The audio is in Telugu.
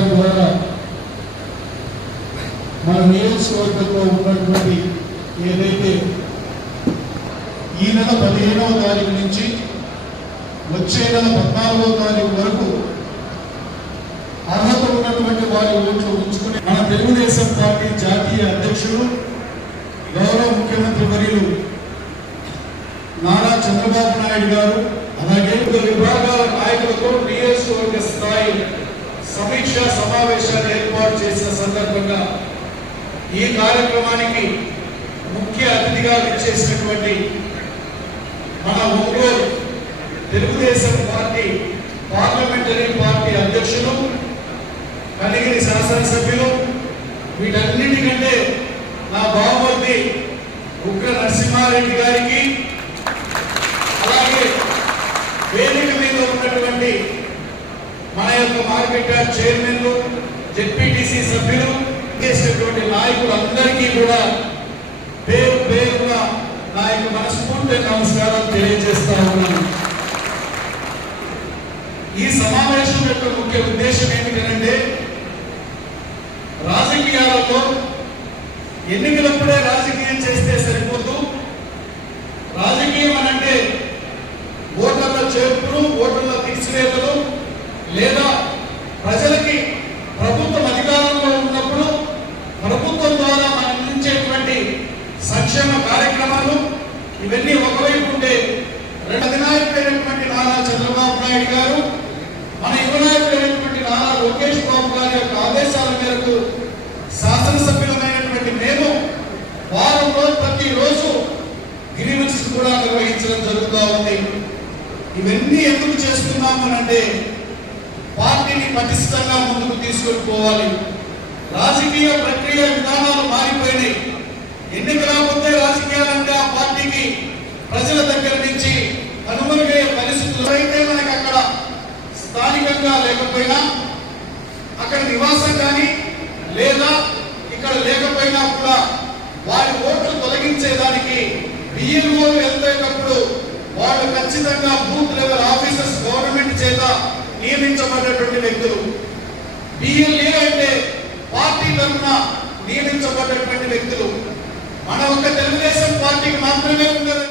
చేయడం ద్వారా మన నియోజకవర్గంలో ఉన్నటువంటి ఏదైతే ఈ నెల 15వ తారీఖు నుంచి వచ్చే నెల 14వ తారీఖు వరకు అర్హత ఉన్నటువంటి వారి ఓట్లు ఉంచుకుని మన తెలుగుదేశం పార్టీ జాతీయ అధ్యక్షుడు గౌరవ ముఖ్యమంత్రి వర్యులు నారా చంద్రబాబు నాయుడు గారు అలాగే విభాగాల నాయకులతో నియోజకవర్గ స్థాయి సమీక్షా సమావేశాన్ని ఏర్పాటు చేసిన సందర్భంగా ఈ కార్యక్రమానికి ముఖ్య అతిథిగా విచ్చేసినటువంటి మన Ongole Telugu Desam party parliamentary party అధ్యక్షులు కనిగిరి శాసనసభ్యులు వీటన్నిటికంటే నా బావమర్ది ఉగ్ర నరసింహారెడ్డి గారికి అలాగే వేదిక మీద ఉన్నటువంటి మన యొక్క మార్కెట్ యార్డ్ చైర్మన్లు జెడ్పీటీసీ సభ్యులు చేసినటువంటి నాయకులందరికీ కూడా పేరు పేరున నా యొక్క మనస్ఫూర్తి నమస్కారాలు తెలియజేస్తా ఉన్నాను. ఈ సమావేశం యొక్క ముఖ్య ఉద్దేశం ఏమిటంటే రాజకీయాలలో ఎన్నికలప్పుడే రాజకీయం చేస్తే సరిపోతూ రాజకీయం అనంటే ఓటర్ల చేర్పులు ఓటర్ల తీసివేతలు లేదా ప్రజలకి ప్రభుత్వం అధికారంలో ఉన్నప్పుడు ప్రభుత్వం ద్వారా మనం అందించేటువంటి సంక్షేమ కార్యక్రమాలు ఇవన్నీ ఒకవైపు ఉంటే అధినాయకుడైనటువంటి నారా చంద్రబాబు నాయుడు గారు మన యువ నాయకుడైనటువంటి నారా లోకేష్ బాబు గారి యొక్క ఆదేశాల మేరకు శాసనసభ్యులమైనటువంటి మేము వారంలో ప్రతిరోజు గ్రీవెన్స్ కూడా నిర్వహించడం జరుగుతూ ఉంది. ఇవన్నీ ఎందుకు చేస్తున్నామనంటే పార్టీని పటిష్టంగా ముందుకు తీసుకొని పోవాలి. రాజకీయ ప్రక్రియ విధానాలు మారిపోయినాయి. ఎన్నికలకపోతే రాజకీయాలంటే ఆ పార్టీకి ప్రజల దగ్గర నుంచి కనుమరుగయ్యే పరిస్థితులు అయితే మనకి అక్కడ స్థానికంగా లేకపోయినా అక్కడ నివాసం కానీ లేదా ఇక్కడ లేకపోయినా కూడా వారి ఓట్లు తొలగించేదానికి బిఎల్ఓలు వెళ్తేటప్పుడు వాళ్ళు ఖచ్చితంగా బూత్ లెవెల్ ఆఫీసర్స్ గవర్నమెంట్ చేత నియమించబడ్డటువంటి వ్యక్తులు. బిఎల్ఏ అంటే పార్టీ తరఫున నియమించబడ్డటువంటి వ్యక్తులు. మన ఒక్క తెలుగుదేశం పార్టీకి మాత్రమే ఉండదు.